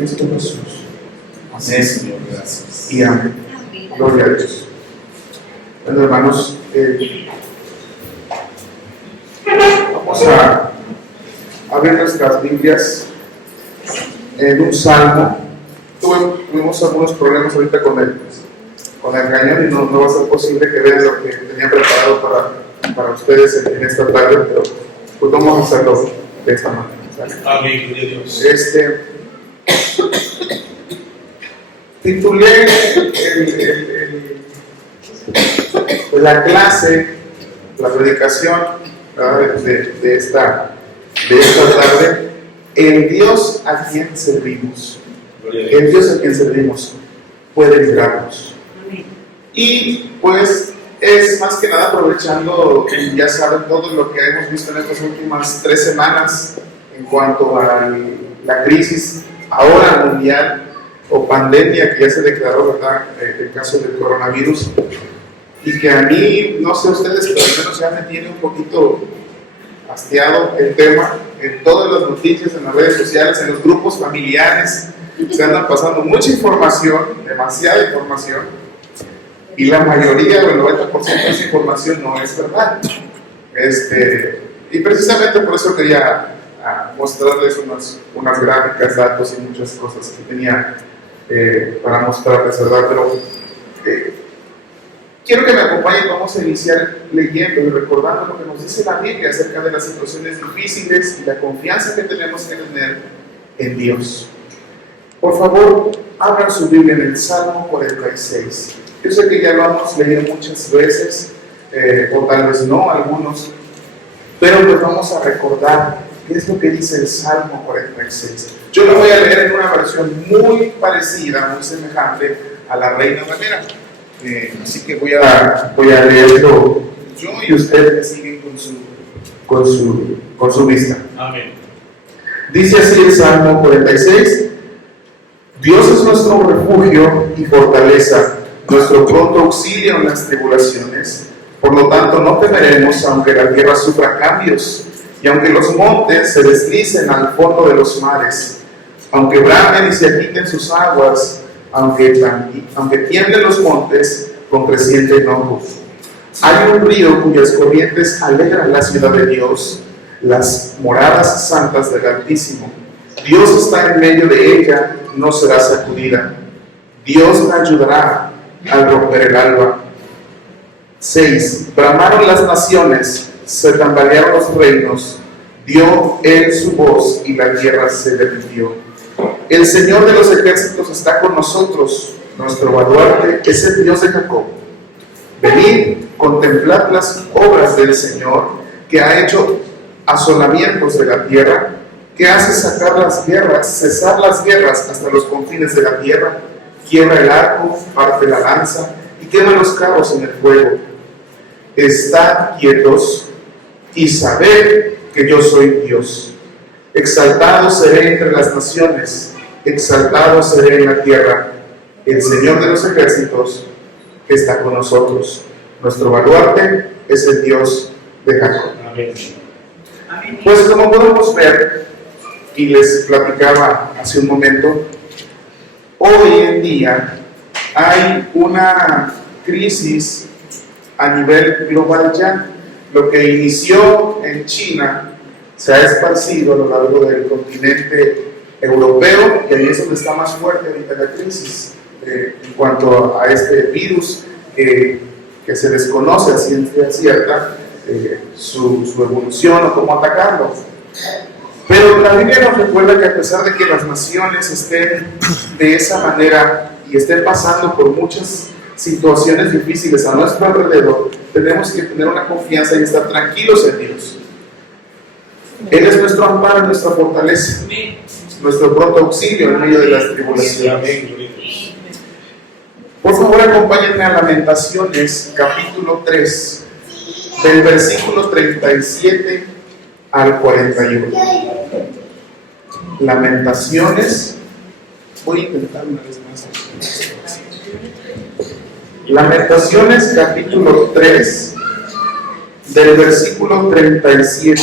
Cristo Jesús. Amén, Señor, gracias. Y amén. Gloria a Dios. Bueno, hermanos, vamos a abrir nuestras Biblias en un salmo. Tuvimos algunos problemas ahorita con el cañón y no va a ser posible que vean lo que tenía preparado para ustedes en esta tarde, pero pues vamos a hacerlo de esta manera. ¿Sale? Amén, gloria a Dios. Titulé la clase, la predicación, ¿verdad?, de esta tarde, el Dios a quien servimos. El Dios a quien servimos puede librarnos. Y pues es más que nada aprovechando, ya saben, todo lo que hemos visto en estas últimas 3 semanas en cuanto a la crisis ahora mundial o pandemia que ya se declaró, ¿verdad?, el caso del coronavirus, y que a mí, no sé ustedes, pero al menos ya me tiene un poquito hastiado el tema. En todas las noticias, en las redes sociales, en los grupos familiares, se andan pasando mucha información, demasiada información, y la mayoría, o el 90% de esa información no es verdad. Y precisamente por eso quería mostrarles unas gráficas, datos y muchas cosas que tenía para mostrarles, ¿verdad? Pero quiero que me acompañen. Vamos a iniciar leyendo y recordando lo que nos dice la Biblia acerca de las situaciones difíciles y la confianza que tenemos que tener en Dios. Por favor, abran su Biblia en el Salmo 46. Yo sé que ya lo hemos leído muchas veces, o tal vez no, algunos, pero pues vamos a recordar qué es lo que dice el Salmo 46. Yo lo voy a leer en una versión muy parecida, muy semejante a la Reina Valera. Así que voy a leerlo yo y ustedes me siguen con su vista. Amén. Dice así el Salmo 46: Dios es nuestro refugio y fortaleza, nuestro pronto auxilio en las tribulaciones. Por lo tanto, no temeremos aunque la tierra sufra cambios y aunque los montes se deslicen al fondo de los mares, aunque bramen y se agiten sus aguas, aunque tiemblen los montes con creciente enojo. Hay un río cuyas corrientes alegran la ciudad de Dios, las moradas santas del Altísimo. Dios está en medio de ella, no será sacudida. Dios la ayudará al romper el alba. 6. Bramaron las naciones, se tambalearon los reinos, dio él su voz y la tierra se derritió. El Señor de los ejércitos está con nosotros, nuestro baluarte es el Dios de Jacob. Venid, contemplad las obras del Señor, que ha hecho asolamientos de la tierra, que hace cesar las guerras hasta los confines de la tierra, quiebra el arco, parte la lanza y quema los carros en el fuego. Estad quietos y sabed que yo soy Dios. Exaltado seré entre las naciones, exaltado seré en la tierra. El Señor de los ejércitos está con nosotros. Nuestro baluarte es el Dios de Jacob. Amén. Pues como podemos ver, y les platicaba hace un momento, hoy en día hay una crisis a nivel global ya. Lo que inició en China se ha esparcido a lo largo del continente europeo, y ahí es donde está más fuerte ahorita la crisis en cuanto a este virus que se desconoce a ciencia cierta su evolución o cómo atacarlo. Pero la Biblia nos recuerda que a pesar de que las naciones estén de esa manera y estén pasando por muchas situaciones difíciles a nuestro alrededor, tenemos que tener una confianza y estar tranquilos en Dios. Él es nuestro amparo, nuestra fortaleza, nuestro pronto auxilio en medio de las tribulaciones. Por favor, acompáñenme a Lamentaciones, capítulo 3, del versículo 37 al 41. Lamentaciones, voy a intentar una vez más. Lamentaciones, capítulo 3, del versículo 37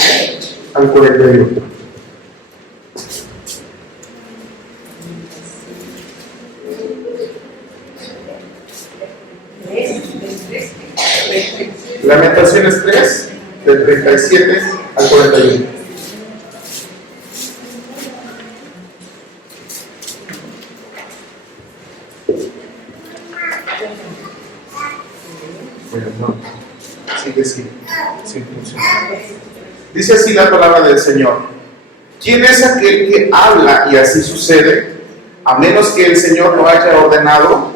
al 41. Lamentaciones 3, del 37 al 41. Bueno, no. Sigue sin funcionar. Dice así la palabra del Señor. ¿Quién es aquel que habla y así sucede? A menos que el Señor lo haya ordenado.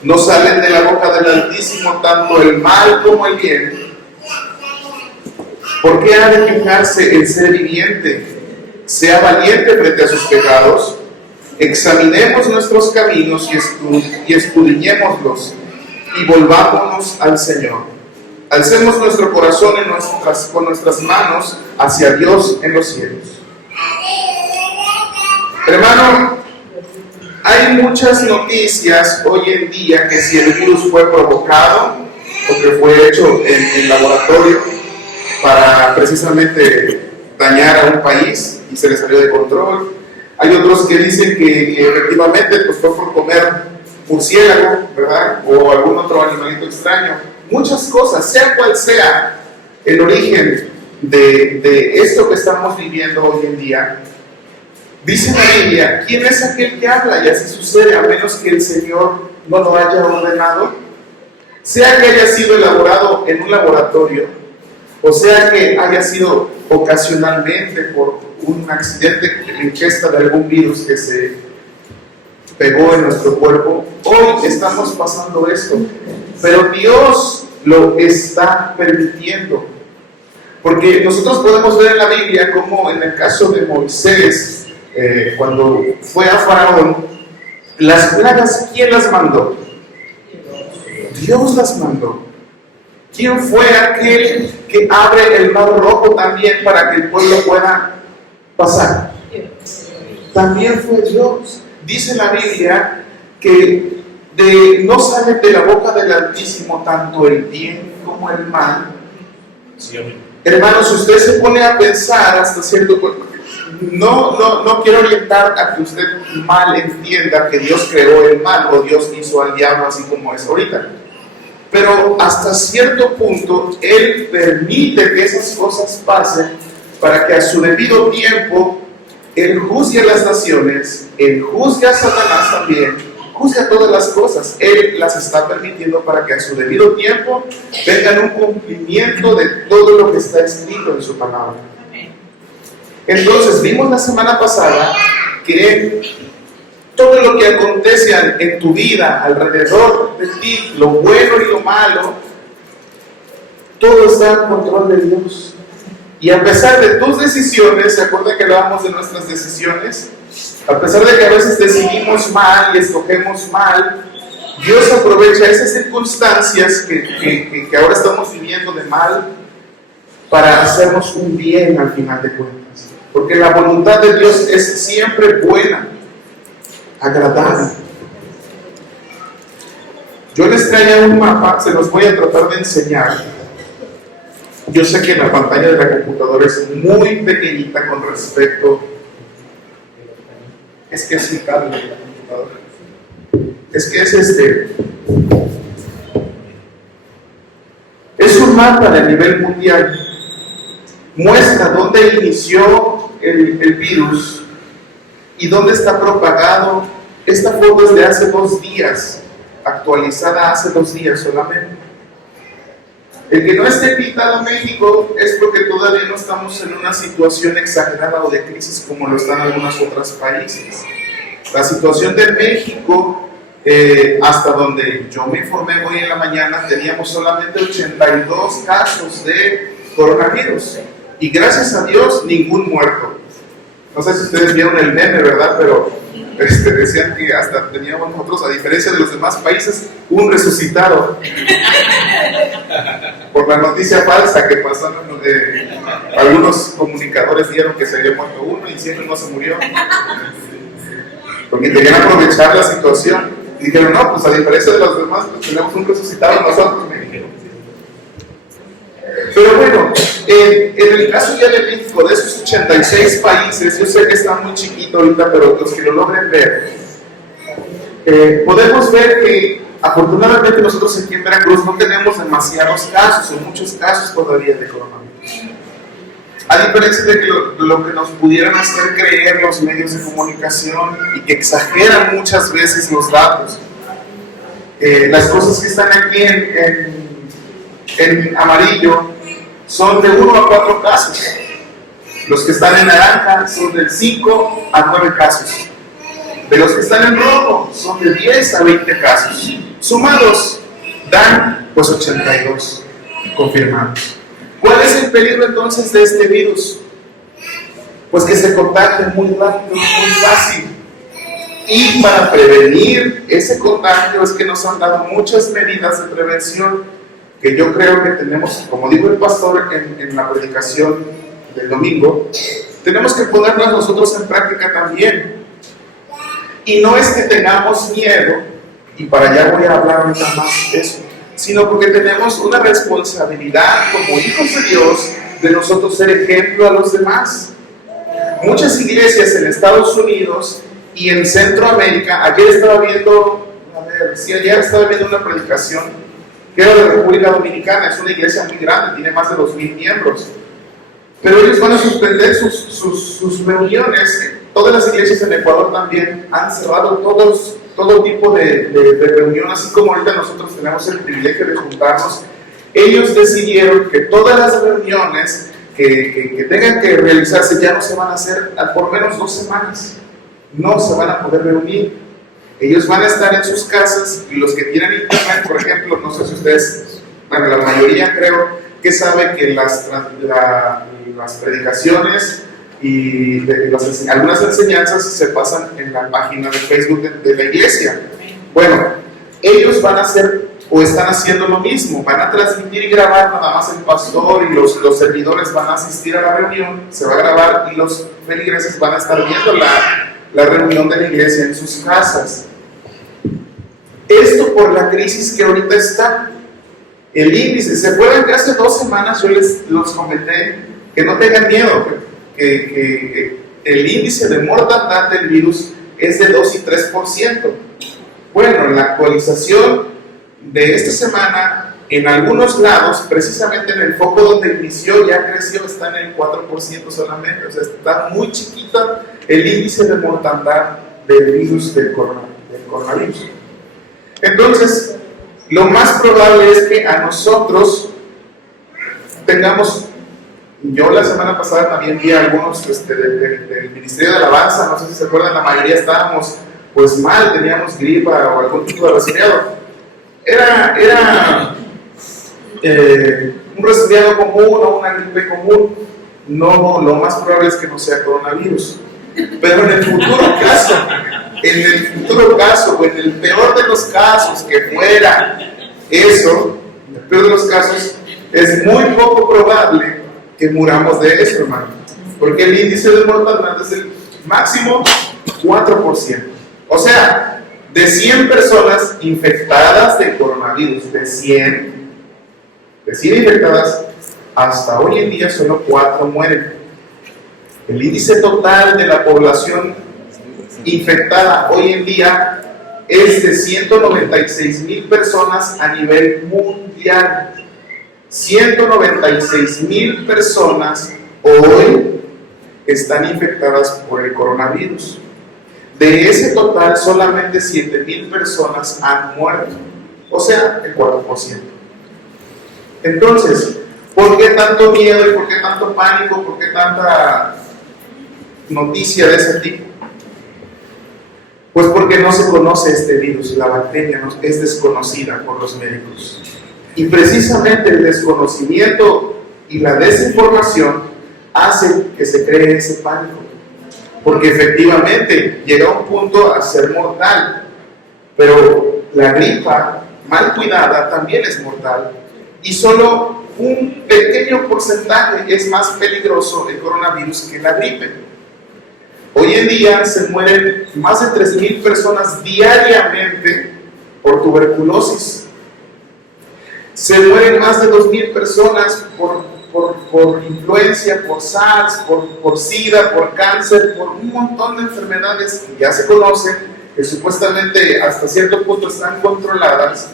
No salen de la boca del Altísimo tanto el mal como el bien. ¿Por qué ha de quejarse el ser viviente? Sea valiente frente a sus pecados. Examinemos nuestros caminos y escudriñémoslos y volvámonos al Señor. Alcemos nuestro corazón con nuestras manos hacia Dios en los cielos. Hermano, hay muchas noticias hoy en día que si el virus fue provocado o que fue hecho en laboratorio para precisamente dañar a un país y se le salió de control. Hay otros que dicen que efectivamente pues, fue por comer murciélago, ¿verdad? O algún otro animalito extraño. Muchas cosas, sea cual sea el origen de esto que estamos viviendo hoy en día. Dice la Biblia, ¿quién es aquel que habla? Y así sucede, a menos que el Señor no lo haya ordenado. Sea que haya sido elaborado en un laboratorio, o sea que haya sido ocasionalmente por un accidente de ingesta de algún virus que se pegó en nuestro cuerpo. Hoy estamos pasando esto, pero Dios lo está permitiendo. Porque nosotros podemos ver en la Biblia como en el caso de Moisés, cuando fue a Faraón, las plagas, ¿quién las mandó? Dios las mandó. ¿Quién fue aquel que abre el mar rojo también para que el pueblo pueda pasar? También fue Dios. Dice la Biblia que no sale de la boca del Altísimo tanto el bien como el mal. Sí, hermanos, si usted se pone a pensar hasta cierto punto, no quiero orientar a que usted mal entienda que Dios creó el mal o Dios hizo al diablo así como es ahorita. Pero hasta cierto punto Él permite que esas cosas pasen para que a su debido tiempo Él juzgue a las naciones, Él juzgue a Satanás también, juzgue a todas las cosas. Él las está permitiendo para que a su debido tiempo tengan un cumplimiento de todo lo que está escrito en su palabra. Entonces vimos la semana pasada que todo lo que acontece en tu vida, alrededor de ti, lo bueno y lo malo, todo está en control de Dios. Y a pesar de tus decisiones, ¿se acuerdan que hablábamos de nuestras decisiones? A pesar de que a veces decidimos mal y escogemos mal, Dios aprovecha esas circunstancias que ahora estamos viviendo de mal para hacernos un bien al final de cuentas. Porque la voluntad de Dios es siempre buena, agradable. Yo les traía un mapa, se los voy a tratar de enseñar. Yo sé que la pantalla de la computadora es muy pequeñita con respecto. Es que es el cable de la computadora. Es que es un mapa de nivel mundial. Muestra dónde inició el virus y dónde está propagado. Esta foto es de hace 2 días, actualizada hace 2 días solamente. El que no esté pintado México es porque todavía no estamos en una situación exagerada o de crisis como lo están algunos otros países. La situación de México, hasta donde yo me informé hoy en la mañana, teníamos solamente 82 casos de coronavirus. Y gracias a Dios, ningún muerto. No sé si ustedes vieron el meme, ¿verdad? Pero decían que hasta teníamos nosotros, a diferencia de los demás países, un resucitado. Por la noticia falsa que pasó, algunos comunicadores dijeron que se había muerto uno y siempre no se murió. Porque querían aprovechar la situación. Y dijeron, no, pues a diferencia de los demás, pues tenemos un resucitado nosotros, me dijeron. Pero bueno, en el caso ya de México, de esos 86 países, yo sé que está muy chiquito ahorita, pero los que lo logren ver, podemos ver que afortunadamente nosotros aquí en Veracruz no tenemos demasiados casos, o muchos casos todavía de coronavirus. A diferencia de que lo que nos pudieran hacer creer los medios de comunicación y que exageran muchas veces los datos, las cosas que están aquí en amarillo son de 1 a 4 casos. Los que están en naranja son de 5 a 9 casos. De los que están en rojo son de 10 a 20 casos. Sumados dan pues 82 confirmados. ¿Cuál es el peligro entonces de este virus? Pues que se contagie muy rápido, muy fácil. Y para prevenir ese contagio es que nos han dado muchas medidas de prevención que yo creo que tenemos, como dijo el pastor en la predicación del domingo, tenemos que ponerlas nosotros en práctica también. Y no es que tengamos miedo, y para allá voy a hablar ahorita más de eso, sino porque tenemos una responsabilidad como hijos de Dios de nosotros ser ejemplo a los demás. Muchas iglesias en Estados Unidos y en Centroamérica, ayer estaba viendo una predicación que era de República Dominicana, es una iglesia muy grande, tiene más de 2,000 miembros, pero ellos van a suspender sus reuniones. Todas las iglesias en Ecuador también han cerrado todo tipo de reunión, así como ahorita nosotros tenemos el privilegio de juntarnos. Ellos decidieron que todas las reuniones que tengan que realizarse ya no se van a hacer por menos 2 semanas. No se van a poder reunir. Ellos van a estar en sus casas, y los que tienen internet, por ejemplo, no sé si ustedes, bueno, la mayoría creo que sabe que las predicaciones y algunas enseñanzas se pasan en la página de Facebook de la iglesia. Bueno, ellos van a hacer o están haciendo lo mismo, van a transmitir y grabar, nada más el pastor y los servidores van a asistir a la reunión, se va a grabar y los feligreses van a estar viendo la reunión de la iglesia en sus casas. Esto por la crisis que ahorita está. El índice, ¿se acuerdan que hace 2 semanas yo los comenté que no tengan miedo, que el índice de mortandad del virus es de 2 y 3%? Bueno, en la actualización de esta semana, en algunos lados, precisamente en el foco donde inició, ya creció, está en el 4% solamente, o sea, está muy chiquita el índice de mortandad del virus del coronavirus. Entonces, lo más probable es que a nosotros tengamos, yo la semana pasada también vi a algunos del Ministerio de Alabanza, no sé si se acuerdan, la mayoría estábamos pues mal, teníamos gripa o algún tipo de resfriado. Era un resfriado común o una gripe común. No, lo más probable es que no sea coronavirus. Pero en el futuro caso, o en el peor de los casos que fuera eso, en el peor de los casos, es muy poco probable que muramos de eso, hermano. Porque el índice de mortalidad es el máximo 4%. O sea, de 100 personas infectadas de coronavirus, de 100 infectadas, hasta hoy en día solo 4 mueren. El índice total de la población infectada hoy en día es de 196,000 personas a nivel mundial. 196,000 personas hoy están infectadas por el coronavirus. De ese total, solamente 7,000 personas han muerto, o sea, el 4%. Entonces, ¿por qué tanto miedo y por qué tanto pánico? ¿Por qué tanta noticia de ese tipo? Pues porque no se conoce este virus, la bacteria es desconocida por los médicos. Y precisamente el desconocimiento y la desinformación hace que se cree ese pánico. Porque efectivamente llega a un punto a ser mortal, pero la gripa mal cuidada también es mortal, y solo un pequeño porcentaje es más peligroso el coronavirus que la gripe. Hoy en día se mueren más de 3,000 personas diariamente por tuberculosis. Se mueren más de 2,000 personas por influencia, por SARS, por SIDA, por cáncer, por un montón de enfermedades que ya se conocen, que supuestamente hasta cierto punto están controladas,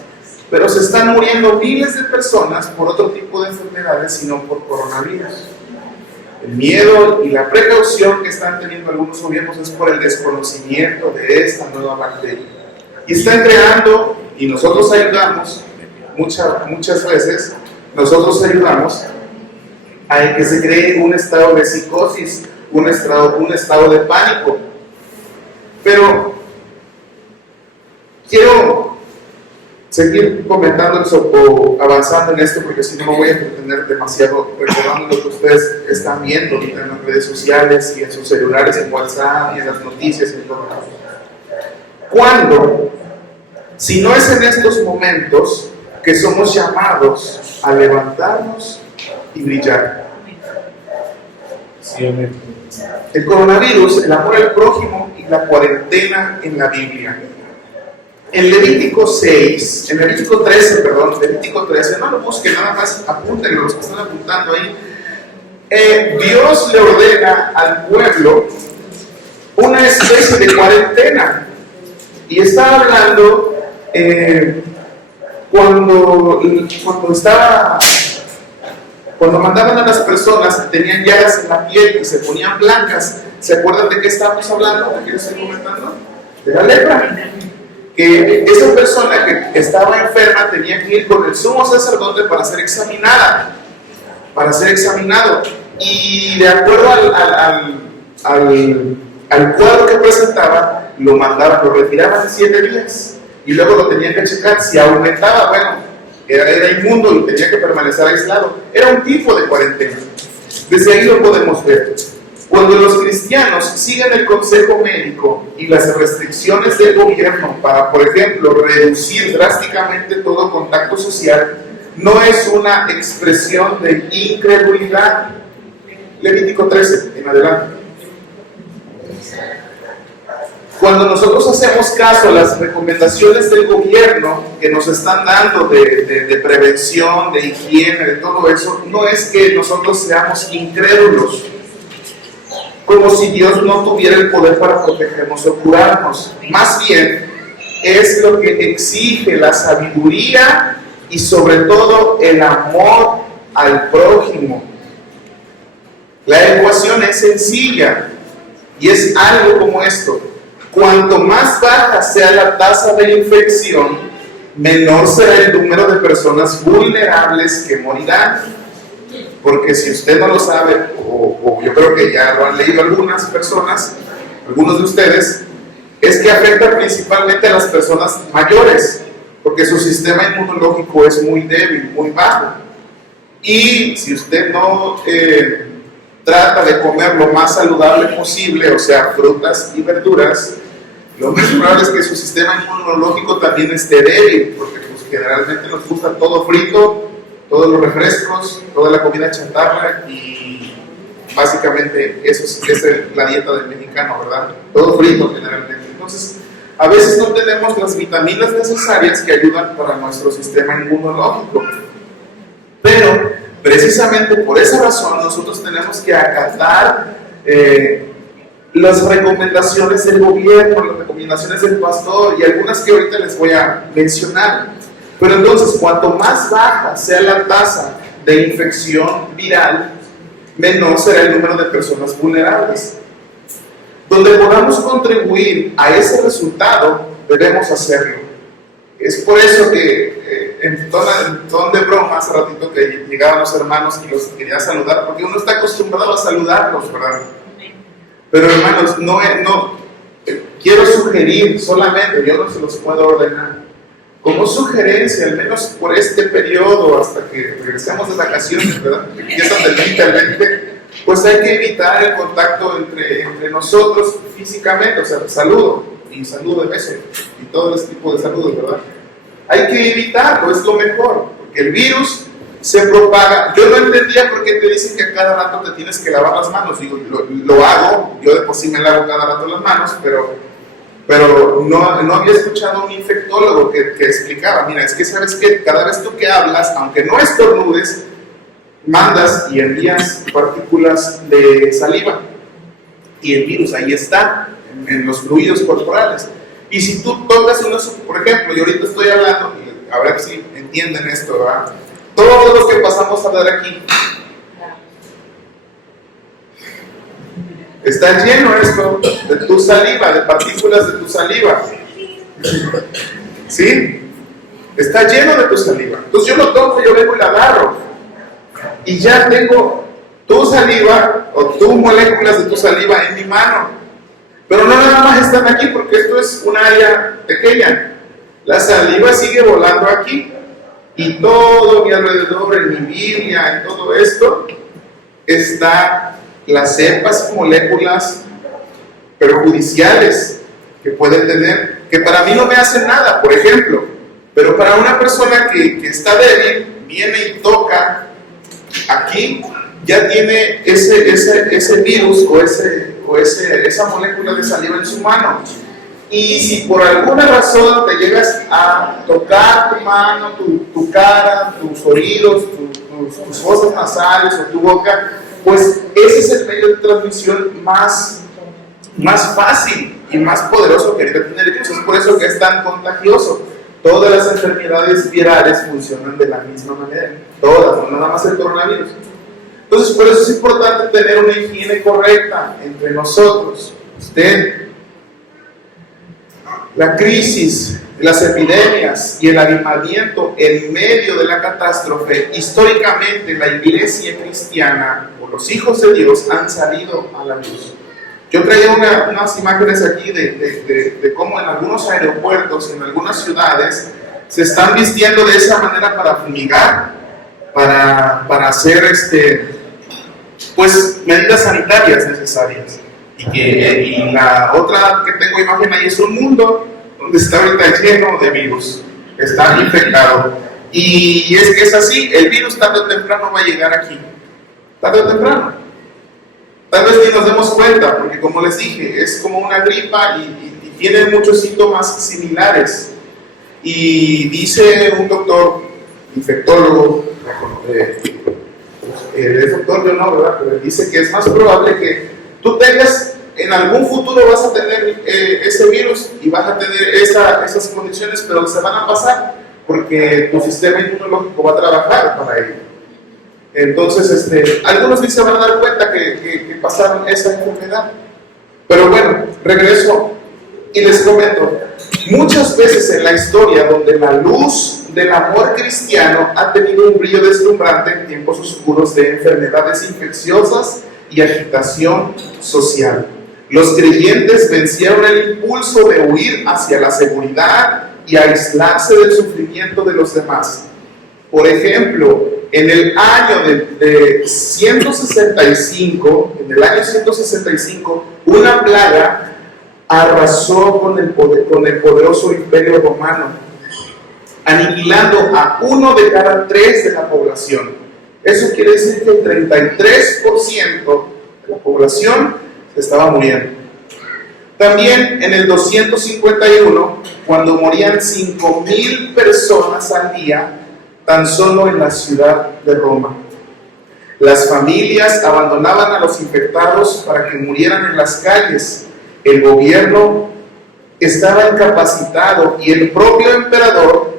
pero se están muriendo miles de personas por otro tipo de enfermedades y no por coronavirus. El miedo y la precaución que están teniendo algunos gobiernos es por el desconocimiento de esta nueva bacteria. Y están creando, y nosotros ayudamos, muchas veces, nosotros ayudamos a que se cree un estado de psicosis, un estado de pánico. Pero quiero seguir comentando o avanzando en esto, porque si no me voy a entretener demasiado recordando lo que ustedes están viendo en las redes sociales y en sus celulares, en WhatsApp y en las noticias y en todo eso. ¿Cuándo, si no es en estos momentos, que somos llamados a levantarnos y brillar? Sí, amén. El coronavirus, el amor al prójimo y la cuarentena en la Biblia. En Levítico 6, en Levítico 13, no lo busquen, nada más apúntenlo, los que están apuntando ahí. Dios le ordena al pueblo una especie de cuarentena. Y está hablando cuando mandaban a las personas que tenían llagas en la piel y se ponían blancas. ¿Se acuerdan de qué estamos hablando? ¿De qué les estoy comentando? De la lepra. Que esa persona que estaba enferma tenía que ir con el sumo sacerdote para ser examinada, y de acuerdo al cuadro que presentaba, lo retiraban en 7 días, y luego lo tenían que checar. Si aumentaba, bueno, era inmundo y tenía que permanecer aislado. Era un tipo de cuarentena. Desde ahí lo podemos ver. Cuando los cristianos siguen el consejo médico y las restricciones del gobierno para, por ejemplo, reducir drásticamente todo contacto social, no es una expresión de incredulidad. Levítico 13, en adelante. Cuando nosotros hacemos caso a las recomendaciones del gobierno que nos están dando de prevención, de higiene, de todo eso, no es que nosotros seamos incrédulos, como si Dios no tuviera el poder para protegernos o curarnos. Más bien, es lo que exige la sabiduría y sobre todo el amor al prójimo. La ecuación es sencilla y es algo como esto: cuanto más baja sea la tasa de infección, menor será el número de personas vulnerables que morirán. Porque si usted no lo sabe, o yo creo que ya lo han leído algunas personas, algunos de ustedes, es que afecta principalmente a las personas mayores, porque su sistema inmunológico es muy débil, muy bajo. Y si usted no trata de comer lo más saludable posible, o sea, frutas y verduras, lo más probable es que su sistema inmunológico también esté débil, porque pues, generalmente nos gusta todo frito, todos los refrescos, toda la comida chatarra, y básicamente esa es la dieta del mexicano, ¿verdad? Todo frito generalmente. Entonces, a veces no tenemos las vitaminas necesarias que ayudan para nuestro sistema inmunológico. Pero, precisamente por esa razón, nosotros tenemos que acatar las recomendaciones del gobierno, las recomendaciones del pastor, y algunas que ahorita les voy a mencionar. Pero entonces, cuanto más baja sea la tasa de infección viral, menor será el número de personas vulnerables. Donde podamos contribuir a ese resultado, debemos hacerlo. Es por eso que en ton de broma, hace ratito que llegaban los hermanos y los quería saludar, porque uno está acostumbrado a saludarlos, ¿verdad? Pero hermanos, no quiero sugerir solamente, yo no se los puedo ordenar. Como sugerencia, al menos por este periodo, hasta que regresemos de vacaciones, ¿verdad? Que empiezan del 20 al 20, pues hay que evitar el contacto entre nosotros físicamente, o sea, saludo de beso, y todo ese tipo de saludos, ¿verdad? Hay que evitarlo, es lo mejor, porque el virus se propaga. Yo no entendía por qué te dicen que a cada rato te tienes que lavar las manos. Digo, lo hago, yo de por sí me lavo cada rato las manos, pero no había escuchado a un infectólogo que explicaba, mira, es que sabes que cada vez tú que hablas, aunque no estornudes, mandas y envías partículas de saliva, y el virus ahí está, en los fluidos corporales. Y si tú tocas una, por ejemplo, yo ahorita estoy hablando, y ahora sí entienden esto, ¿verdad? Todo lo que pasamos a hablar aquí, está lleno esto de tu saliva, de partículas de tu saliva. ¿Sí? Está lleno de tu saliva. Entonces yo lo toco, yo vengo y la agarro. Y ya tengo tu saliva o tus moléculas de tu saliva en mi mano. Pero no nada más están aquí porque esto es un área pequeña. La saliva sigue volando aquí. Y todo a mi alrededor, en mi Biblia, en todo esto, está las cepas y moléculas perjudiciales que pueden tener, que para mí no me hacen nada, por ejemplo, pero para una persona que está débil, viene y toca aquí, ya tiene ese virus o esa molécula de saliva en su mano. Y si por alguna razón te llegas a tocar tu mano, tu cara, tus oídos, tus fosas nasales o tu boca, pues ese es el medio de transmisión más fácil y más poderoso que ahorita tiene el virus. Es por eso que es tan contagioso. Todas las enfermedades virales funcionan de la misma manera. Todas, no nada más el coronavirus. Entonces, por eso es importante tener una higiene correcta entre nosotros. Usted, la crisis, las epidemias y el avivamiento en medio de la catástrofe, históricamente la iglesia cristiana o los hijos de Dios han salido a la luz. Yo traía unas imágenes aquí de cómo en algunos aeropuertos, en algunas ciudades, se están vistiendo de esa manera para fumigar, para hacer pues medidas sanitarias necesarias. Y la otra que tengo imagen ahí es un mundo donde está ahorita lleno de virus, está infectado. Y es que es así, el virus tarde o temprano va a llegar aquí, tarde o temprano. Tal vez ni nos demos cuenta, porque como les dije, es como una gripa y tiene muchos síntomas similares. Y dice un doctor, infectólogo, el doctor yo no, ¿verdad? Pero dice que es más probable que tú tengas, en algún futuro vas a tener ese virus y vas a tener esas condiciones, pero se van a pasar porque tu sistema inmunológico va a trabajar para ello. Entonces, algunos ni se van a dar cuenta que pasaron esa enfermedad. Pero bueno, regreso y les comento, muchas veces en la historia donde la luz del amor cristiano ha tenido un brillo deslumbrante en tiempos oscuros de enfermedades infecciosas y agitación social. Los creyentes vencieron el impulso de huir hacia la seguridad y aislarse del sufrimiento de los demás. Por ejemplo, en el año de 165, una plaga arrasó con el poderoso imperio romano, aniquilando a 1 de cada 3 de la población. Eso quiere decir que el 33% de la población se estaba muriendo. También en el 251, cuando morían 5,000 personas al día, tan solo en la ciudad de Roma. Las familias abandonaban a los infectados para que murieran en las calles. El gobierno estaba incapacitado y el propio emperador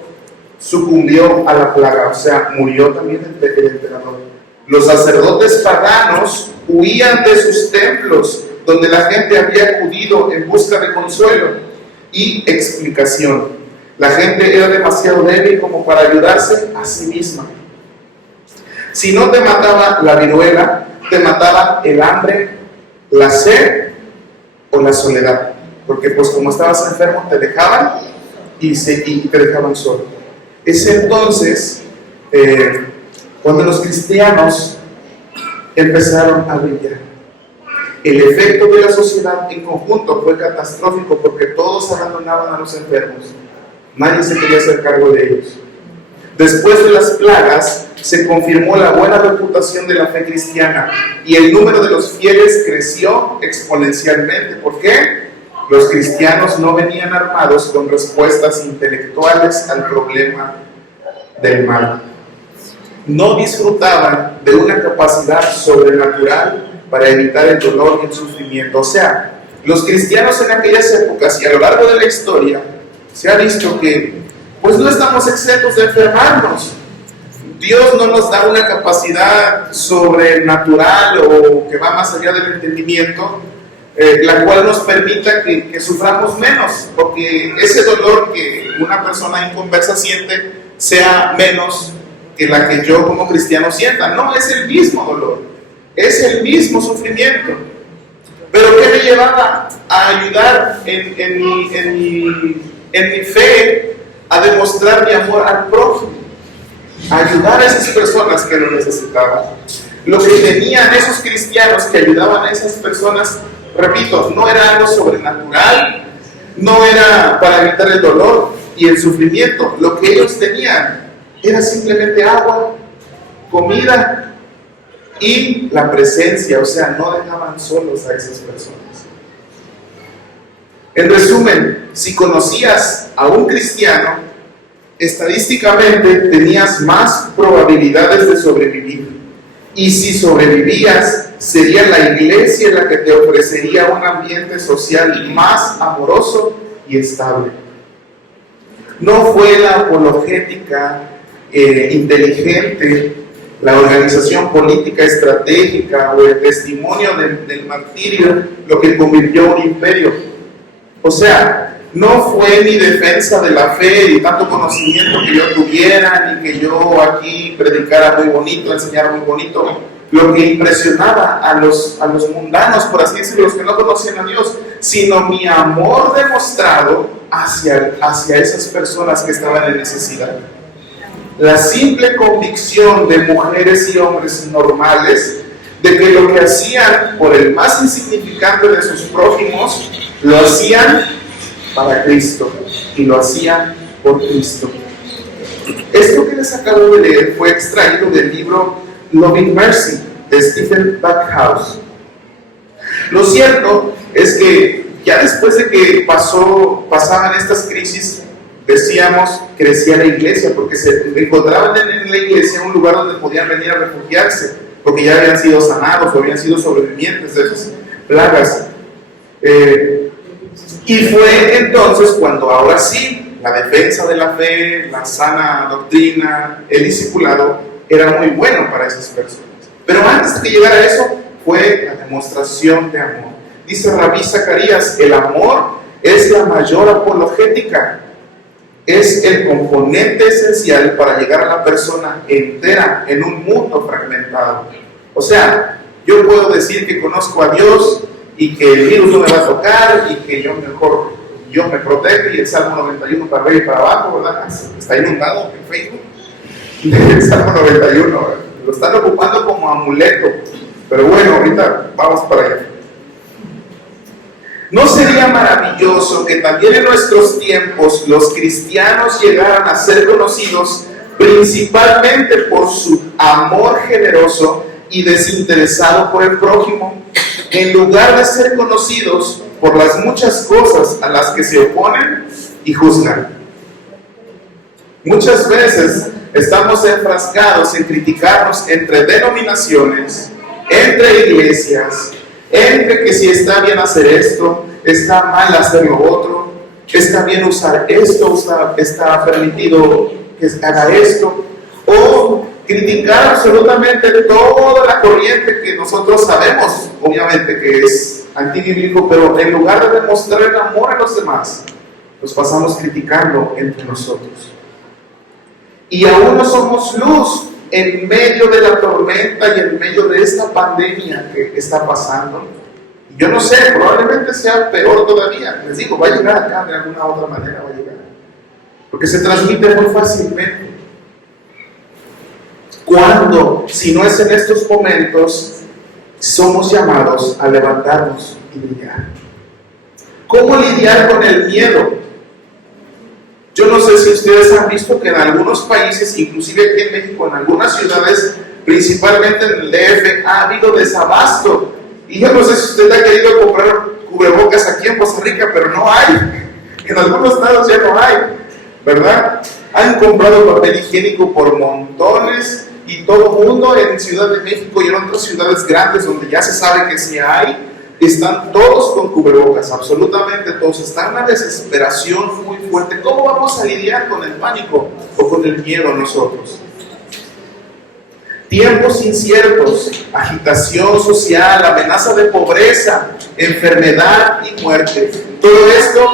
sucumbió a la plaga, o sea, murió también el emperador. Los sacerdotes paganos huían de sus templos, donde la gente había acudido en busca de consuelo y explicación. La gente era demasiado débil como para ayudarse a sí misma. Si no te mataba la viruela, te mataba el hambre, la sed o la soledad. Porque pues como estabas enfermo te dejaban y te dejaban solo. Es entonces cuando los cristianos empezaron a brillar. El efecto de la sociedad en conjunto fue catastrófico porque todos abandonaban a los enfermos. Nadie se quería hacer cargo de ellos. Después de las plagas, se confirmó la buena reputación de la fe cristiana y el número de los fieles creció exponencialmente. ¿Por qué? Los cristianos no venían armados con respuestas intelectuales al problema del mal. No disfrutaban de una capacidad sobrenatural para evitar el dolor y el sufrimiento. O sea, Los cristianos en aquellas épocas y a lo largo de la historia se ha visto que pues no estamos exentos de enfermarnos. Dios no nos da una capacidad sobrenatural o que va más allá del entendimiento, la cual nos permita que suframos menos, porque ese dolor que una persona inconversa siente sea menos que la que yo como cristiano sienta. No, es el mismo dolor, es el mismo sufrimiento. Pero ¿qué me llevaba a ayudar en mi fe a demostrar mi amor al prójimo? A ayudar a esas personas que lo necesitaban. Lo que tenían esos cristianos que ayudaban a esas personas, repito, no era algo sobrenatural, no era para evitar el dolor y el sufrimiento. Lo que ellos tenían era simplemente agua, comida y la presencia, o sea, no dejaban solos a esas personas. En resumen, si conocías a un cristiano, estadísticamente tenías más probabilidades de sobrevivir. Y si sobrevivías, sería la iglesia la que te ofrecería un ambiente social más amoroso y estable. No fue la apologética inteligente, la organización política estratégica o el testimonio del martirio lo que convirtió un imperio. O sea, no fue mi defensa de la fe y tanto conocimiento que yo tuviera, ni que yo aquí predicara muy bonito, enseñara muy bonito, lo que impresionaba a los mundanos, por así decirlo, los que no conocían a Dios, sino mi amor demostrado hacia esas personas que estaban en necesidad. La simple convicción de mujeres y hombres normales de que lo que hacían por el más insignificante de sus prójimos, lo hacían para Cristo y lo hacían por Cristo. Esto que les acabo de leer fue extraído del libro Loving Mercy de Stephen Backhouse. Lo cierto es que ya después de que pasaban estas crisis, decíamos, crecía la iglesia, porque se encontraban en la iglesia un lugar donde podían venir a refugiarse, porque ya habían sido sanados o habían sido sobrevivientes de esas plagas. Y fue entonces cuando ahora sí, la defensa de la fe, la sana doctrina, el discipulado, era muy bueno para esas personas. Pero antes de que llegara a eso, fue la demostración de amor. Dice Rabí Zacarías, el amor es la mayor apologética, es el componente esencial para llegar a la persona entera en un mundo fragmentado. O sea, yo puedo decir que conozco a Dios y que el virus no me va a tocar y que yo me protejo, y el Salmo 91 para arriba y para abajo, ¿verdad? Está inundado en Facebook. El Salmo 91, lo están ocupando como amuleto, pero bueno, ahorita vamos para allá. ¿No sería maravilloso que también en nuestros tiempos los cristianos llegaran a ser conocidos principalmente por su amor generoso y desinteresado por el prójimo, en lugar de ser conocidos por las muchas cosas a las que se oponen y juzgan? Muchas veces estamos enfrascados en criticarnos entre denominaciones, entre iglesias, entre que si está bien hacer esto, está mal hacer lo otro, está bien usar esto, está permitido que haga esto, o criticar absolutamente toda la corriente que nosotros sabemos, obviamente, que es antibíblico, pero en lugar de demostrar el amor a los demás, los pasamos criticando entre nosotros. Y aún no somos luz en medio de la tormenta y en medio de esta pandemia que está pasando. Yo no sé, probablemente sea peor todavía. Les digo, va a llegar acá de alguna otra manera, va a llegar. Porque se transmite muy fácilmente. Cuando, si no es en estos momentos, somos llamados a levantarnos y brillar. ¿Cómo lidiar con el miedo? Yo no sé si ustedes han visto que en algunos países, inclusive aquí en México, en algunas ciudades, principalmente en el DF, ha habido desabasto. Y yo no sé si usted ha querido comprar cubrebocas aquí en Costa Rica, pero no hay. En algunos lados ya no hay, ¿verdad? Han comprado papel higiénico por montones y todo el mundo en Ciudad de México y en otras ciudades grandes donde ya se sabe que sí hay, están todos con cubrebocas, absolutamente todos, está una desesperación muy fuerte. ¿Cómo vamos a lidiar con el pánico o con el miedo nosotros? Tiempos inciertos, agitación social, amenaza de pobreza, enfermedad y muerte. Todo esto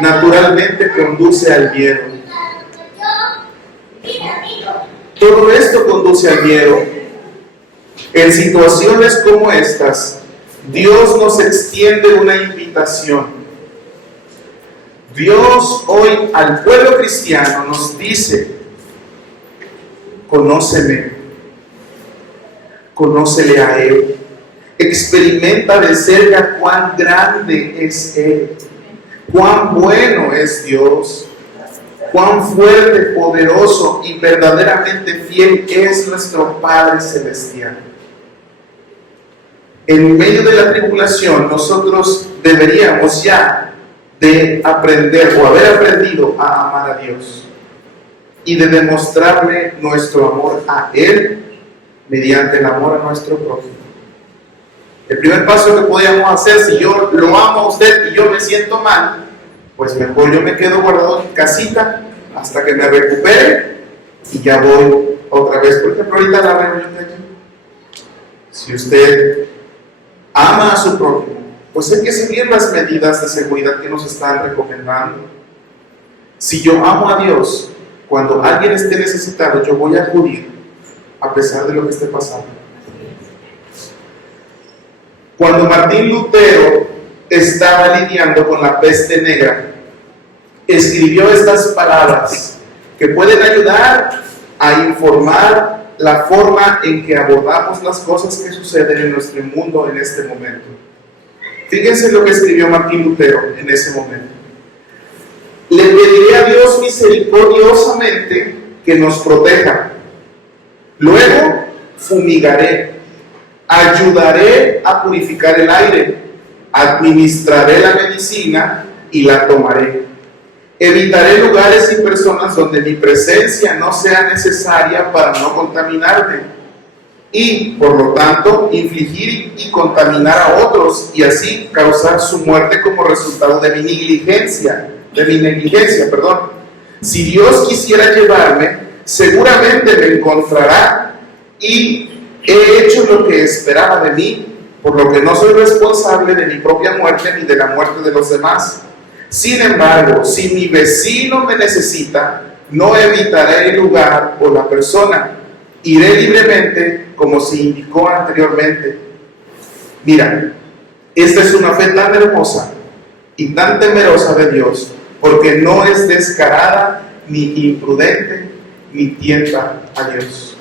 naturalmente conduce al miedo. Todo esto conduce al miedo. En situaciones como estas, Dios nos extiende una invitación. Dios hoy al pueblo cristiano nos dice: conóceme, conócele a Él, experimenta de cerca cuán grande es Él, cuán bueno es Dios, cuán fuerte, poderoso y verdaderamente fiel es nuestro Padre Celestial. En medio de la tribulación, nosotros deberíamos ya de aprender o haber aprendido a amar a Dios y de demostrarle nuestro amor a Él mediante el amor a nuestro prójimo. El primer paso que podíamos hacer, si yo lo amo a usted y yo me siento mal, pues mejor yo me quedo guardado en casita hasta que me recupere y ya voy otra vez. Por ejemplo, ahorita la reunión de aquí. Si usted ama a su prójimo, pues hay que seguir las medidas de seguridad que nos están recomendando. Si yo amo a Dios, cuando alguien esté necesitado, yo voy a acudir a pesar de lo que esté pasando. Cuando Martín Lutero estaba lidiando con la peste negra, escribió estas palabras que pueden ayudar a informar la forma en que abordamos las cosas que suceden en nuestro mundo en este momento. Fíjense lo que escribió Martín Lutero en ese momento. Le pediré a Dios misericordiosamente que nos proteja. Luego fumigaré, ayudaré a purificar el aire, administraré la medicina y la tomaré. Evitaré lugares y personas donde mi presencia no sea necesaria para no contaminarme y, por lo tanto, infligir y contaminar a otros y así causar su muerte como resultado de mi negligencia. Si Dios quisiera llevarme, seguramente me encontrará y he hecho lo que esperaba de mí, por lo que no soy responsable de mi propia muerte ni de la muerte de los demás. Sin embargo, si mi vecino me necesita, no evitaré el lugar o la persona. Iré libremente como se indicó anteriormente. Mira, esta es una fe tan hermosa y tan temerosa de Dios, porque no es descarada ni imprudente ni tienta a Dios.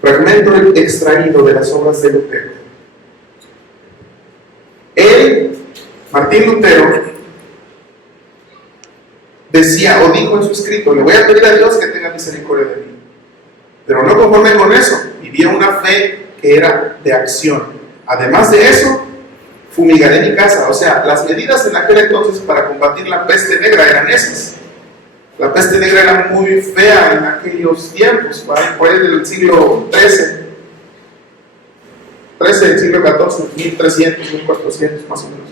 Fragmento extraído de las obras de Lutero. Él, Martín Lutero, decía o dijo en su escrito: le voy a pedir a Dios que tenga misericordia de mí. Pero no conforme con eso, vivía una fe que era de acción. Además de eso, fumigaré mi casa. O sea, las medidas en aquel entonces para combatir la peste negra eran esas. La peste negra era muy fea en aquellos tiempos, por ahí del siglo XIII, del siglo XIV, 1300, 1400 más o menos.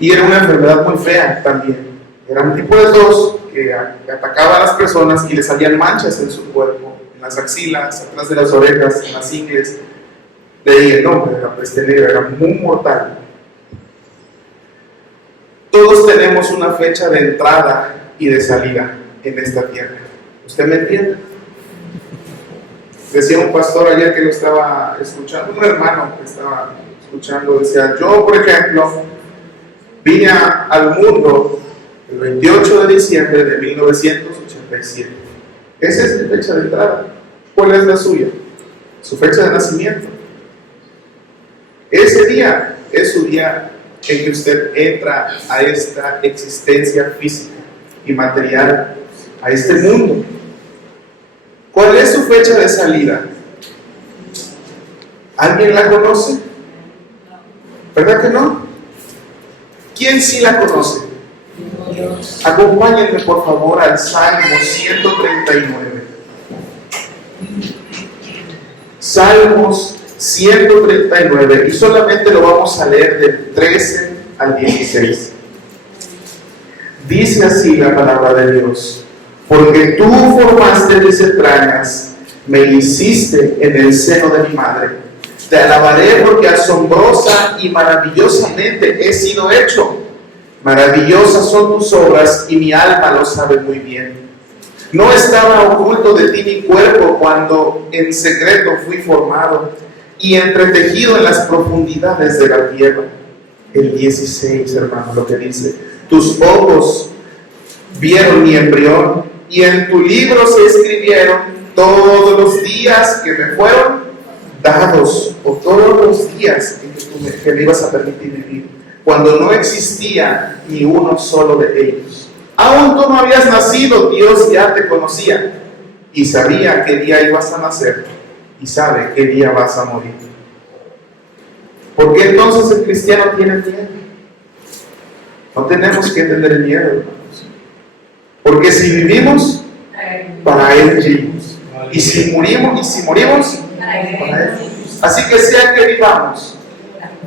Y era una enfermedad muy fea también. Era un tipo de tos que atacaba a las personas y les salían manchas en su cuerpo, en las axilas, atrás de las orejas, en las ingles. De ahí el nombre de la peste negra, era muy mortal. Todos tenemos una fecha de entrada y de salida en esta tierra. ¿Usted me entiende? Decía un pastor ayer que lo estaba escuchando, un hermano que estaba escuchando, decía: yo, por ejemplo, vine al mundo el 28 de diciembre de 1987. Esa es mi fecha de entrada. ¿Cuál es la suya? Su fecha de nacimiento. Ese día es su día en que usted entra a esta existencia física y material, a este mundo. ¿Cuál es su fecha de salida? ¿Alguien la conoce? ¿Verdad que no? ¿Quién sí la conoce? Dios. Acompáñenme por favor al Salmo 139. Salmos 139, y solamente lo vamos a leer del 13 al 16. Dice así la palabra de Dios: porque tú formaste mis entrañas, me hiciste en el seno de mi madre. Te alabaré porque asombrosa y maravillosamente he sido hecho. Maravillosas son tus obras y mi alma lo sabe muy bien. No estaba oculto de ti mi cuerpo cuando en secreto fui formado y entretejido en las profundidades de la tierra. El 16, hermano, lo que dice: tus ojos vieron mi embrión y en tu libro se escribieron todos los días que me fueron dados, o todos los días que me ibas a permitir vivir, cuando no existía ni uno solo de ellos. Aún tú no habías nacido, Dios ya te conocía y sabía qué día ibas a nacer y sabe qué día vas a morir. ¿Por qué entonces el cristiano tiene miedo? No tenemos que tener miedo, hermanos. Porque si vivimos, para Él vivimos. Y si morimos, para Él. Así que sea que vivamos,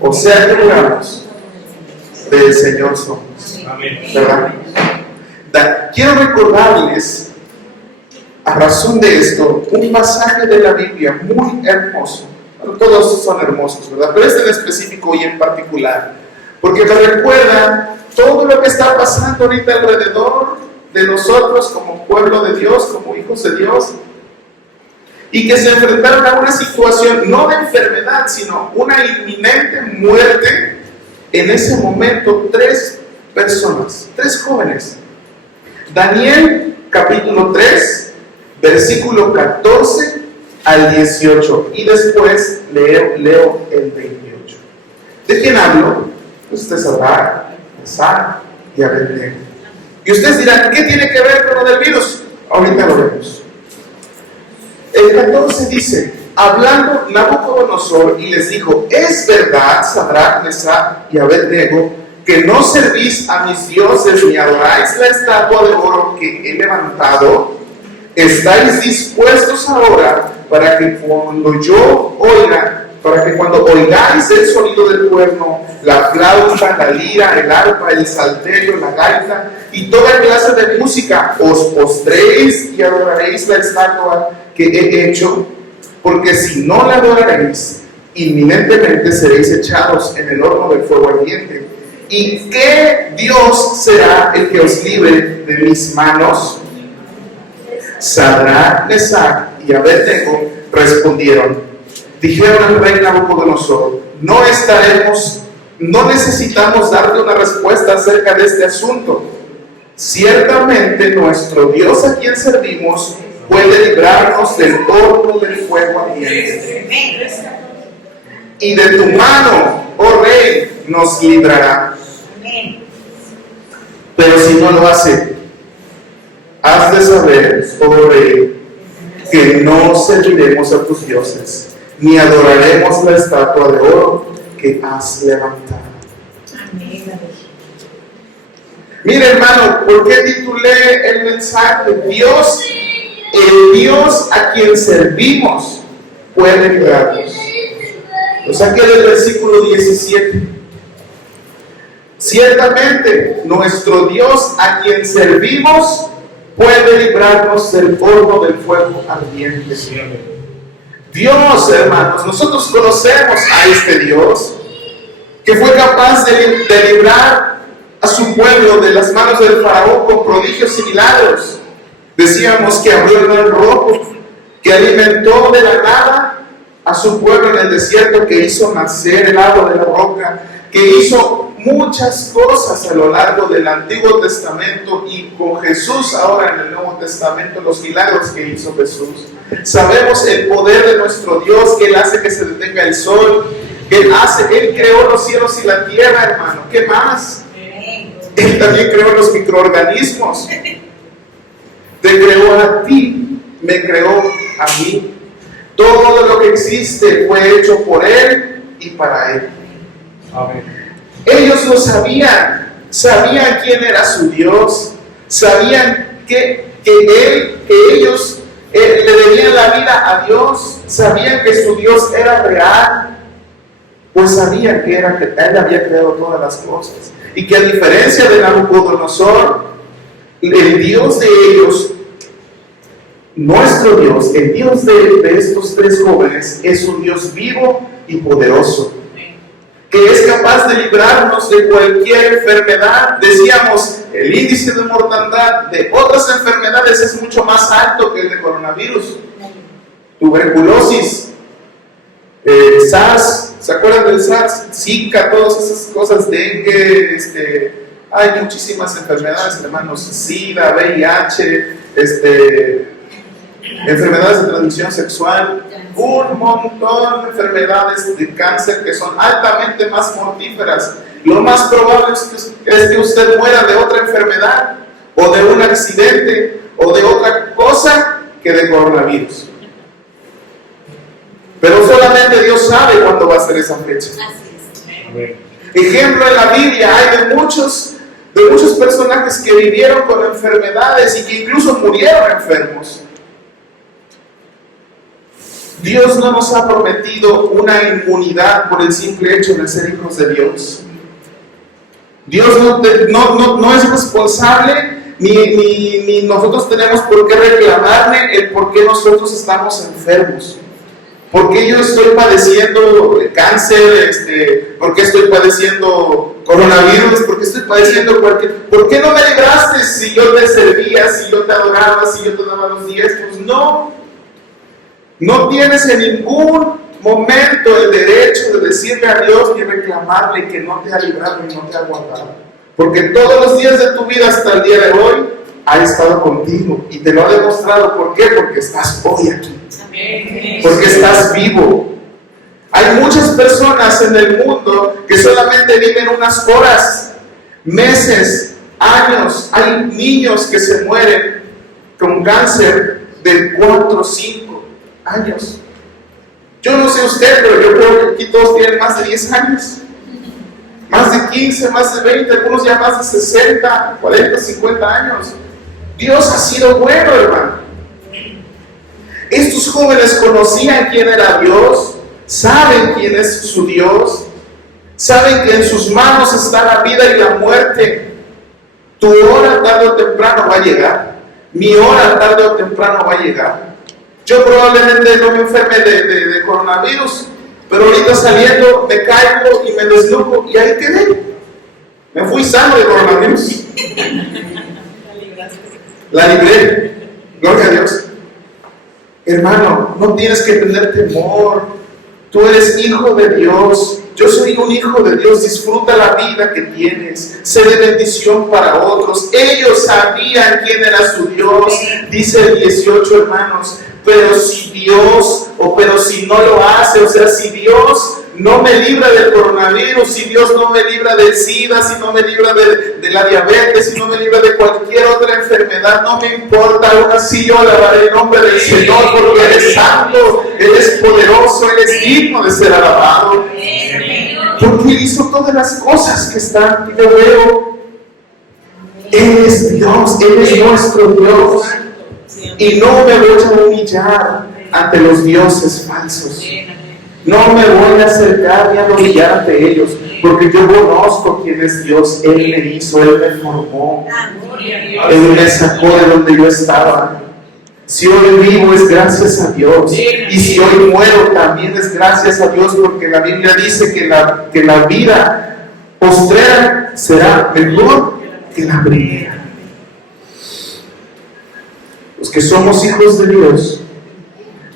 o sea que muramos, del Señor somos. ¿Verdad? Quiero recordarles, a razón de esto, un pasaje de la Biblia muy hermoso. Bueno, todos son hermosos, ¿verdad? Pero este en específico y en particular, porque me recuerda todo lo que está pasando ahorita alrededor de nosotros como pueblo de Dios, como hijos de Dios, y que se enfrentaron a una situación no de enfermedad, sino una inminente muerte. En ese momento, 3 personas, 3 jóvenes. Daniel capítulo 3, versículo 14 al 18, y después leo el 28. ¿De quién hablo? Pues de Sadrach, Mesach y Abednego. Y ustedes dirán, ¿qué tiene que ver con lo del virus? Ahorita lo vemos. El 14 dice: hablando Nabucodonosor y les dijo: es verdad, Sadrach, Mesach y Abednego, que no servís a mis dioses ni adoráis la estatua de oro que he levantado. ¿Estáis dispuestos ahora para que cuando oigáis el sonido del cuerno, la flauta, la lira, el arpa, el salterio, la gaita y toda clase de música, os postréis y adoraréis la estatua que he hecho? Porque si no la adoraréis, inminentemente seréis echados en el horno del fuego ardiente. ¿Y qué Dios será el que os libre de mis manos? Sadrach, Mesach y Abednego respondieron. Dijeron al rey Nabucodonosor: no necesitamos darte una respuesta acerca de este asunto. Ciertamente nuestro Dios a quien servimos puede librarnos del horno del fuego ardiente. Y de tu mano, oh rey, nos librará. Pero si no lo hace, has de saber, oh rey, que no serviremos a tus dioses, ni adoraremos la estatua de oro que has levantado. Mire, hermano, ¿por qué titulé el mensaje? Dios, el Dios a quien servimos, puede librarnos. Lo saqué del versículo 17. Ciertamente, nuestro Dios a quien servimos puede librarnos del horno del fuego ardiente. Dios, hermanos, nosotros conocemos a este Dios que fue capaz de librar a su pueblo de las manos del faraón con prodigios y milagros. Decíamos que abrió el mar rojo, que alimentó de la nada a su pueblo en el desierto, que hizo nacer el agua de la roca, que hizo muchas cosas a lo largo del Antiguo Testamento, y con Jesús ahora en el Nuevo Testamento, los milagros que hizo Jesús. Sabemos el poder de nuestro Dios, que Él hace que se detenga el sol, que Él creó los cielos y la tierra, hermano. ¿Qué más? Él también creó los microorganismos. Te creó a ti, me creó a mí. Todo lo que existe fue hecho por Él y para Él. Amén. Ellos lo sabían quién era su Dios, sabían que ellos le debían la vida a Dios, sabían que su Dios era real, pues sabían que Él había creado todas las cosas. Y que a diferencia de Nabucodonosor, el Dios de ellos, nuestro Dios, el Dios de estos tres jóvenes, es un Dios vivo y poderoso, que es capaz de librarnos de cualquier enfermedad. Decíamos, el índice de mortandad de otras enfermedades es mucho más alto que el de coronavirus, tuberculosis, SARS, ¿se acuerdan del SARS? Zika, todas esas cosas, dengue, hay muchísimas enfermedades, hermanos, SIDA, VIH, enfermedades de transmisión sexual, un montón de enfermedades de cáncer que son altamente más mortíferas. Lo más probable es que usted muera de otra enfermedad, o de un accidente, o de otra cosa que de coronavirus. Pero solamente Dios sabe cuándo va a ser esa fecha. Ejemplo en la Biblia hay de muchos personajes que vivieron con enfermedades y que incluso murieron enfermos. Dios no nos ha prometido una inmunidad por el simple hecho de ser hijos de Dios. Dios no es responsable, ni nosotros tenemos por qué reclamarle el por qué nosotros estamos enfermos. ¿Por qué yo estoy padeciendo cáncer? ¿Por qué estoy padeciendo coronavirus? ¿Por qué estoy padeciendo cualquier? ¿Por qué no me libraste si yo te servía, si yo te adoraba, si yo te daba los diezmos? No tienes en ningún momento el derecho de decirle a Dios ni reclamarle que no te ha librado y no te ha guardado. Porque todos los días de tu vida hasta el día de hoy ha estado contigo y te lo ha demostrado. ¿Por qué? Porque estás hoy aquí. Porque estás vivo. Hay muchas personas en el mundo que solamente viven unas horas, meses, años. Hay niños que se mueren con cáncer de 4 o 5 años. Yo no sé usted, pero yo creo que aquí todos tienen más de 10 años, más de 15, más de 20, algunos ya más de 60, 40, 50 años. Dios ha sido bueno, hermano. Estos jóvenes conocían quién era Dios, saben quién es su Dios, saben que en sus manos está la vida y la muerte. Tu hora tarde o temprano va a llegar, mi hora tarde o temprano va a llegar. Yo probablemente no me enferme de coronavirus, pero ahorita saliendo me caigo y me desnudo y ahí quedé. Me fui sano de coronavirus. La libré, gloria a Dios. Hermano, no tienes que tener temor. Tú eres hijo de Dios. Yo soy un hijo de Dios. Disfruta la vida que tienes. Sé de bendición para otros. Ellos sabían quién era su Dios. Dice el 18, hermanos. Pero si no lo hace, o sea, si Dios no me libra del coronavirus, si Dios no me libra del SIDA, si no me libra de la diabetes, si no me libra de cualquier otra enfermedad, no me importa, aún así yo alabaré el nombre del Señor, porque Él es santo, Él es poderoso, Él es digno de ser alabado. Porque Él hizo todas las cosas que están, que yo veo. Él es Dios, Él es nuestro Dios. Y no me voy a humillar ante los dioses falsos. No me voy a acercar ni a humillar ante ellos, porque yo conozco quién es Dios. Él me hizo, Él me formó, Él me sacó de donde yo estaba. Si hoy vivo es gracias a Dios, y si hoy muero también es gracias a Dios, porque la Biblia dice que la vida postrera será mejor que la primera. Los que somos hijos de Dios,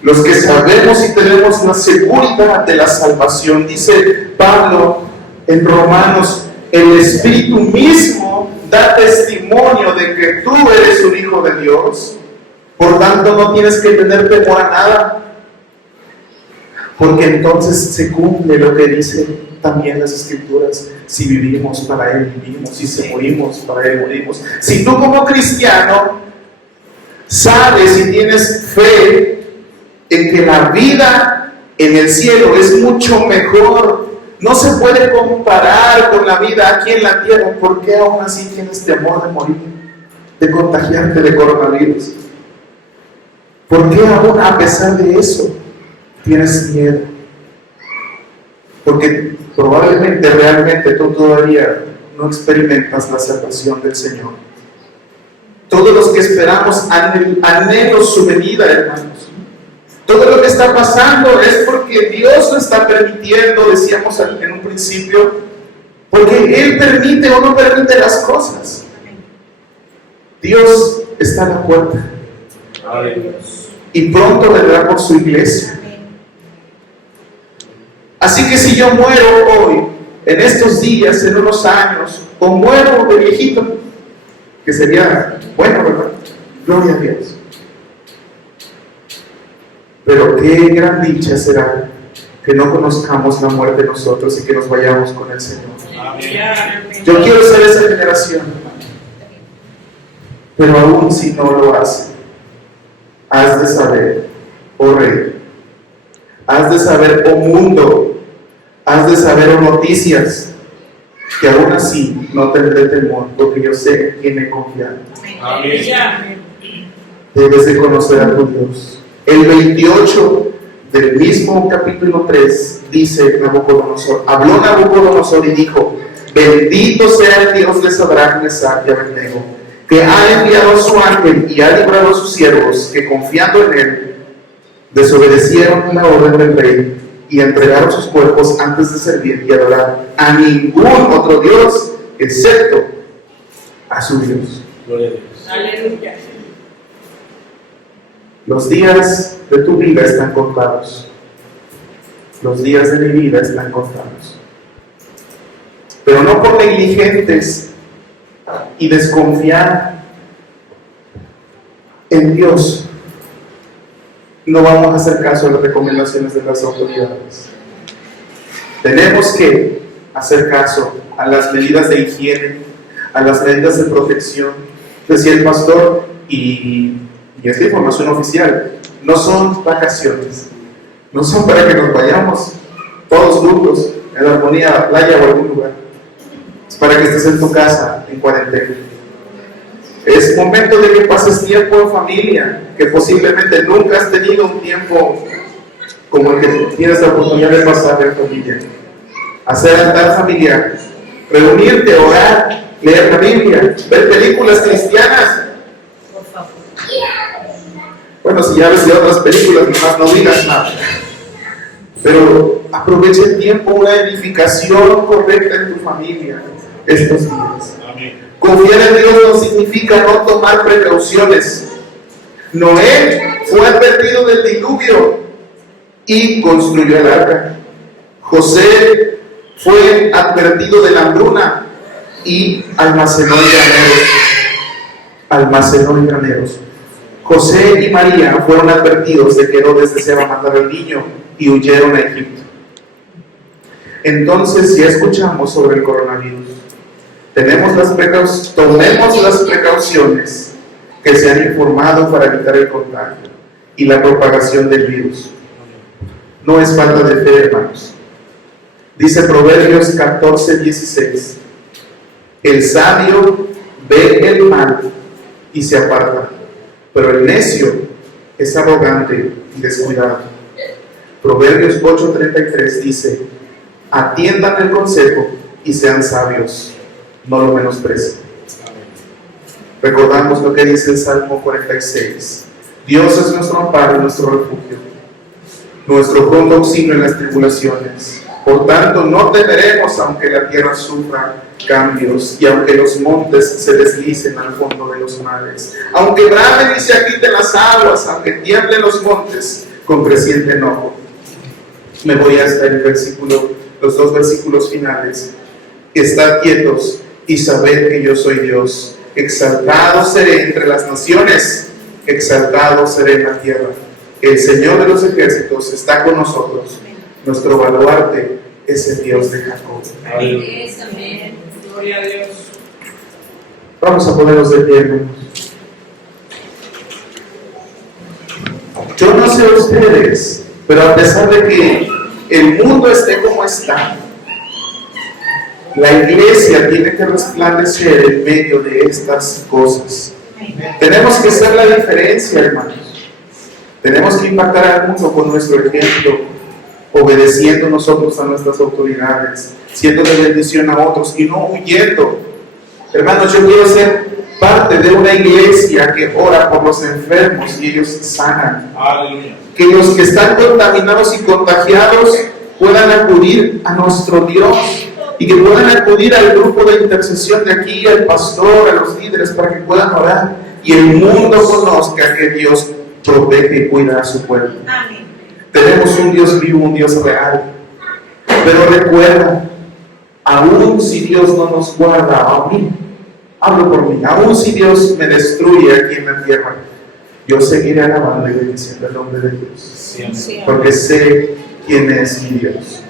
los que sabemos y tenemos la seguridad de la salvación, dice Pablo en Romanos, el Espíritu mismo da testimonio de que tú eres un hijo de Dios. Por tanto, no tienes que tener temor a nada, porque entonces se cumple lo que dice también las Escrituras: si vivimos, para Él vivimos, y si morimos, para Él morimos. Si tú como cristiano sabes y tienes fe en que la vida en el cielo es mucho mejor, no se puede comparar con la vida aquí en la tierra, ¿por qué aún así tienes temor de morir, de contagiarte de coronavirus? ¿Por qué aún a pesar de eso tienes miedo, porque probablemente, realmente tú todavía no experimentas la salvación del Señor. Todos los que esperamos anhelo su venida, hermanos. Todo lo que está pasando es porque Dios lo está permitiendo, decíamos en un principio, porque Él permite o no permite las cosas. Dios está a la puerta y pronto vendrá por su iglesia. Así que si yo muero hoy, en estos días, en unos años, o muero de viejito, que sería bueno, ¿verdad? Gloria a Dios. Pero qué gran dicha será que no conozcamos la muerte nosotros y que nos vayamos con el Señor. Amén. Yo quiero ser esa generación, pero aún si no lo hace, has de saber, oh Rey, has de saber, oh mundo, has de saber, oh noticias, que aún así no tendré temor, porque yo sé en quién he confiado. Amén. Debes de conocer a tu Dios. El 28 del mismo capítulo 3 dice Nabucodonosor, habló Nabucodonosor y dijo, bendito sea el Dios de Sadrach, Mesach y Abednego, que ha enviado a su ángel y ha librado a sus siervos, que confiando en él, desobedecieron la orden del rey y entregaron sus cuerpos antes de servir y adorar a ningún otro Dios, excepto a su Dios. Gloria a Dios. Aleluya. Los días de tu vida están contados. Los días de mi vida están contados. Pero no por negligentes y desconfiar en Dios, no vamos a hacer caso a las recomendaciones de las autoridades. Tenemos que hacer caso a las medidas de higiene, a las medidas de protección. Decía el pastor, y esta información oficial, no son vacaciones, no son para que nos vayamos todos juntos en la armonía a la playa o a algún lugar. Es para que estés en tu casa en cuarentena. Es momento de que pases tiempo en familia, que posiblemente nunca has tenido un tiempo como el que tienes la oportunidad de pasar en familia. Hacer altar familiar, reunirte, orar, leer la Biblia, ver películas cristianas. Por favor. Bueno, si ya ves de otras películas, nomás no digas nada. Pero aprovecha el tiempo, una edificación correcta en tu familia estos días. Amén. Confiar en Dios no significa no tomar precauciones. Noé fue advertido del diluvio y construyó el arca. José fue advertido de la hambruna y almacenó en graneros. José y María fueron advertidos de que Herodes deseaba matar al niño y huyeron a Egipto. Entonces, ya escuchamos sobre el coronavirus. Tomemos las precauciones que se han informado para evitar el contagio y la propagación del virus. No es falta de fe, hermanos. Dice Proverbios 14:16, el sabio ve el mal y se aparta, pero el necio es arrogante y descuidado. Proverbios 8:33 dice, atiendan el consejo y sean sabios, no lo menosprecien. Recordamos lo que dice el Salmo 46. Dios es nuestro amparo y nuestro refugio, nuestro pronto auxilio en las tribulaciones. Por tanto, no temeremos aunque la tierra sufra cambios y aunque los montes se deslicen al fondo de los mares, aunque bramen y se agiten las aguas, aunque tiemblen los montes con creciente enojo. Me voy hasta los dos versículos finales. Estad quietos y sabed que yo soy Dios. Exaltado seré entre las naciones, exaltado seré en la tierra. El Señor de los ejércitos está con nosotros. Nuestro baluarte es el Dios de Jacob. Amén. Amén. Gloria a Dios. Vamos a ponernos de pie, hermanos. Yo no sé ustedes, pero a pesar de que el mundo esté como está, la iglesia tiene que resplandecer en medio de estas cosas. Tenemos que hacer la diferencia, hermanos. Tenemos que impactar al mundo con nuestro ejemplo, obedeciendo nosotros a nuestras autoridades, siendo de bendición a otros y no huyendo. Hermanos, yo quiero ser parte de una iglesia que ora por los enfermos y ellos sanan. Aleluya. Que los que están contaminados y contagiados puedan acudir a nuestro Dios y que puedan acudir al grupo de intercesión de aquí, al pastor, a los líderes, para que puedan orar y el mundo conozca que Dios protege y cuida a su pueblo. Amén. Tenemos un Dios vivo, un Dios real. Pero recuerda, aún si Dios no nos guarda a mí, hablo por mí, aún si Dios me destruye aquí en la tierra, yo seguiré alabando y bendiciendo el nombre de Dios, Siempre. porque sé quién es mi Dios.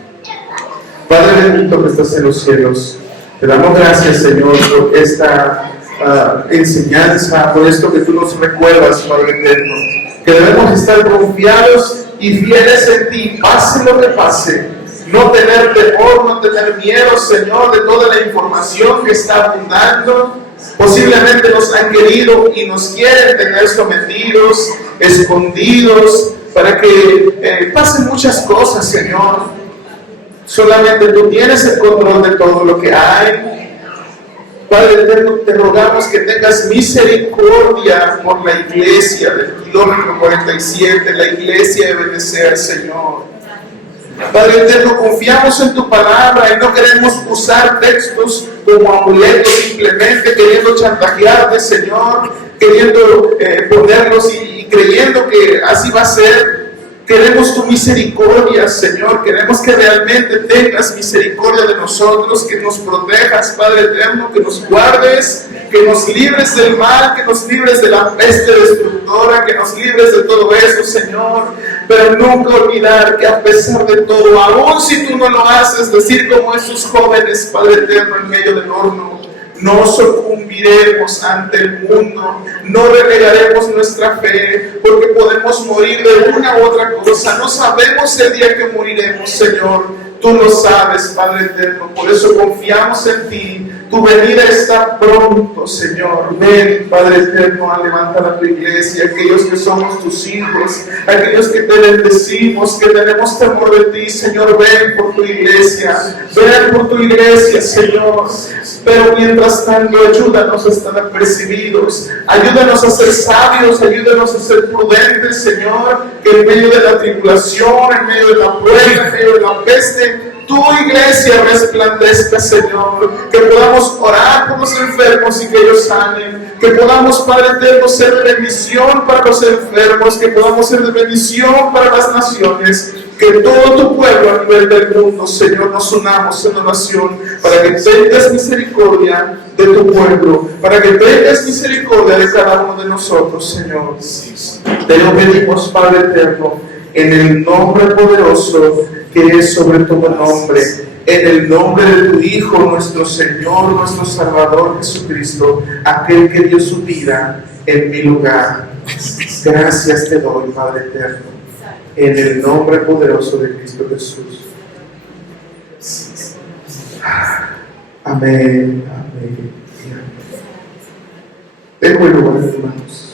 Padre bendito que estás en los cielos, te damos gracias, Señor, por esta enseñanza, por esto que tú nos recuerdas, Padre eterno, que debemos estar confiados y fieles en ti, pase lo que pase. No tener temor, no tener miedo, Señor, de toda la información que está abundando. Posiblemente nos han querido y nos quieren tener sometidos, escondidos, para que pasen muchas cosas, Señor. Solamente tú tienes el control de todo lo que hay. Padre eterno, te rogamos que tengas misericordia por la iglesia del kilómetro 47, la iglesia de Benecer, Señor. Padre eterno, confiamos en tu palabra y no queremos usar textos como amuletos simplemente, queriendo chantajearte, Señor, queriendo ponerlos y creyendo que así va a ser. Queremos tu misericordia, Señor. Queremos que realmente tengas misericordia de nosotros, que nos protejas, Padre eterno, que nos guardes, que nos libres del mal, que nos libres de la peste destructora, que nos libres de todo eso, Señor. Pero nunca olvidar que a pesar de todo, aun si tú no lo haces, decir como esos jóvenes, Padre eterno, en medio del horno, no sucumbiremos ante el mundo, no renegaremos nuestra fe, porque podemos morir de una u otra cosa. No sabemos el día que moriremos, Señor. Tú lo sabes, Padre eterno. Por eso confiamos en ti. Tu venida está pronto, Señor. Ven, Padre eterno, a levantar a tu iglesia, aquellos que somos tus hijos, aquellos que te bendecimos, que tenemos temor de ti, Señor. Ven por tu iglesia, ven por tu iglesia, Señor. Pero mientras tanto, ayúdanos a estar apercibidos, ayúdanos a ser sabios, ayúdanos a ser prudentes, Señor, que en medio de la tribulación, en medio de la prueba, en medio de la peste, tu iglesia resplandezca, Señor, que podamos orar por los enfermos y que ellos sanen, que podamos, Padre eterno, ser de bendición para los enfermos, que podamos ser de bendición para las naciones, que todo tu pueblo a nivel del mundo, Señor, nos unamos en oración para que tengas misericordia de tu pueblo, para que tengas misericordia de cada uno de nosotros, Señor. Te lo pedimos, Padre eterno, en el nombre poderoso que es sobre todo nombre, en el nombre de tu Hijo, nuestro Señor, nuestro Salvador Jesucristo, aquel que dio su vida en mi lugar. Gracias te doy, Padre eterno, en el nombre poderoso de Cristo Jesús. Amén, amén, amén. Dejo el lugar, hermanos.